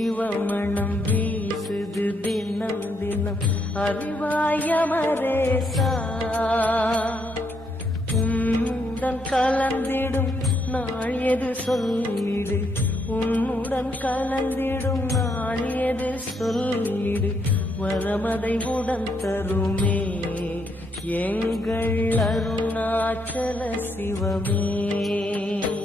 சிவமணம் வீசுது தினம் தினம் அறிவாயமரேசா உன்னுடன் கலந்திடும் நாள் எது சொல்லிடு உன்னுடன் கலந்திடும் நாள் எது சொல்லிடு வரமதை உடன் தருமே எங்கள் அருணாச்சல சிவமே.